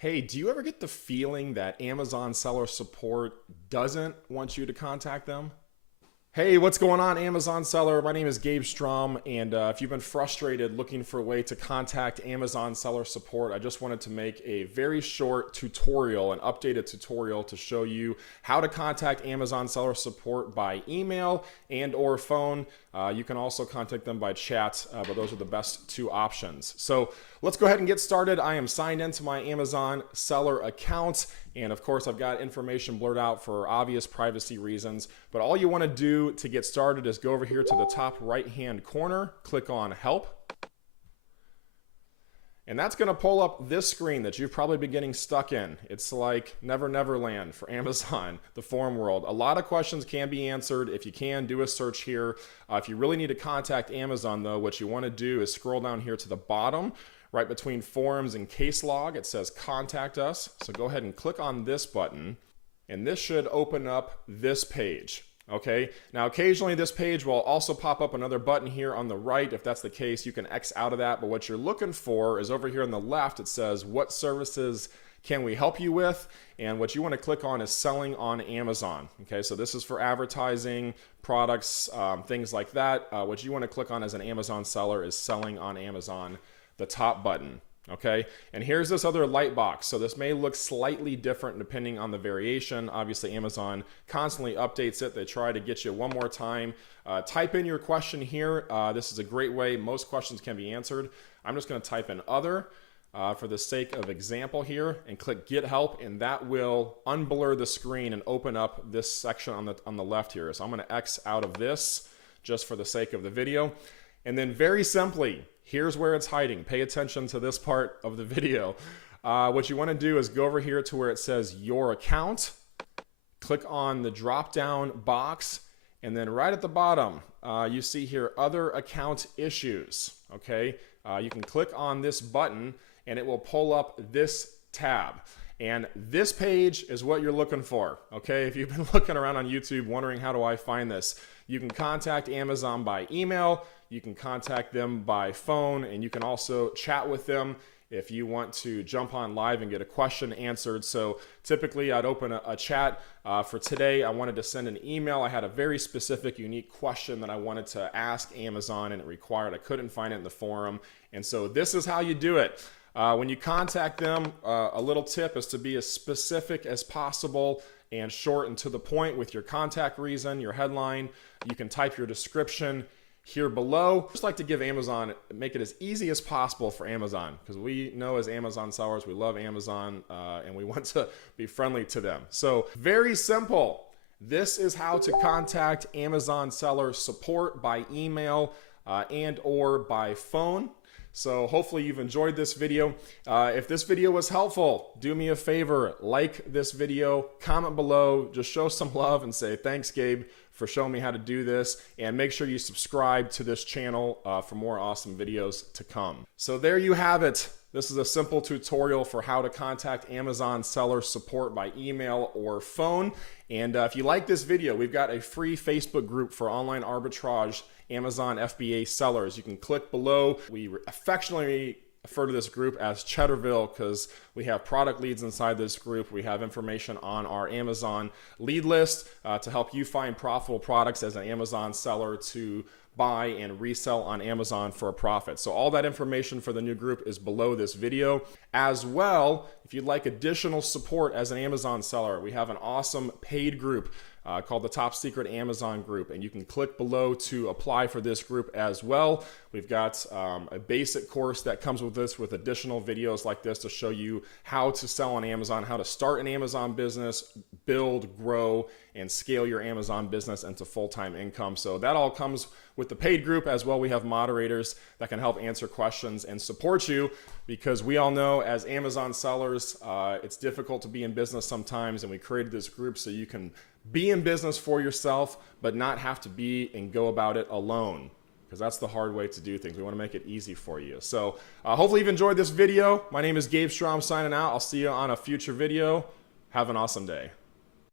Hey, do you ever get the feeling that Amazon seller support doesn't want you to contact them? Hey, what's going on, Amazon seller? My name is Gabe Strom, and if you've been frustrated looking for a way to contact Amazon seller support, I just wanted to make a very short tutorial, an updated tutorial to show you how to contact Amazon seller support by email and or phone. You can also contact them by chat, but those are the best two options. So let's go ahead and get started. I am signed into my Amazon seller account, and of course I've got information blurred out for obvious privacy reasons, but all you want to do to get started is go over here to the top right hand corner, click on help. And that's going to pull up this screen that you've probably been getting stuck in. It's like Never Never Land for Amazon, the forum world. A lot of questions can be answered. If you can, do a search here. If you really need to contact Amazon, though, what you want to do is scroll down here to the bottom, right between forums and case log. It says contact us. So go ahead and click on this button, and this should open up this page. Okay, now occasionally this page will also pop up another button here on the right. If that's the case, you can X out of that. But what you're looking for is over here on the left, it says, what services can we help you with? And what you want to click on is selling on Amazon. Okay, so this is for advertising, products, things like that. What you want to click on as an Amazon seller is selling on Amazon, the top button. Okay, and here's this other light box. So this may look slightly different depending on the variation. Obviously, Amazon constantly updates it. They try to get you one more time. Type in your question here. This is a great way. Most questions can be answered. I'm just going to type in other for the sake of example here and click get help, and that will unblur the screen and open up this section on the left here. So I'm going to X out of this just for the sake of the video. And then very simply, here's where it's hiding. Pay attention to this part of the video. What you want to do is go over here to where it says your account, click on the drop down box, and then right at the bottom you see here other account issues. Okay, you can click on this button and it will pull up this tab. And this page is what you're looking for. Okay, if you've been looking around on YouTube wondering how do I find this, you can contact Amazon by email, you can contact them by phone, and you can also chat with them if you want to jump on live and get a question answered. So typically I'd open a chat. For today, I wanted to send an email. I had a very specific, unique question that I wanted to ask Amazon, and it required, I couldn't find it in the forum. And so this is how you do it. When you contact them, a little tip is to be as specific as possible and short and to the point with your contact reason, your headline. You can type your description here below. Just like to give Amazon, make it as easy as possible for Amazon, because we know as Amazon sellers, we love Amazon and we want to be friendly to them. So very simple. This is how to contact Amazon seller support by email and or by phone. So hopefully you've enjoyed this video. If this video was helpful, do me a favor, like this video, comment below, just show some love and say, thanks Gabe for showing me how to do this, and make sure you subscribe to this channel for more awesome videos to come. So there you have it. This is a simple tutorial for how to contact Amazon seller support by email or phone. And if you like this video, we've got a free Facebook group for online arbitrage Amazon FBA sellers. You can click below. We affectionately refer to this group as Cheddarville because we have product leads inside this group. We have information on our Amazon lead list to help you find profitable products as an Amazon seller to buy and resell on Amazon for a profit. So all that information for the new group is below this video. As well, if you'd like additional support as an Amazon seller, we have an awesome paid group called the Top Secret Amazon Group, and you can click below to apply for this group as well. We've got a basic course that comes with this with additional videos like this to show you how to sell on Amazon, how to start an Amazon business, build, grow, and scale your Amazon business into full-time income. So that all comes with the paid group as well. We have moderators that can help answer questions and support you, because we all know as Amazon sellers, it's difficult to be in business sometimes, and we created this group so you can be in business for yourself, but not have to be and go about it alone, because that's the hard way to do things. We want to make it easy for you. So hopefully you've enjoyed this video. My name is Gabe Strom signing out. I'll see you on a future video. Have an awesome day.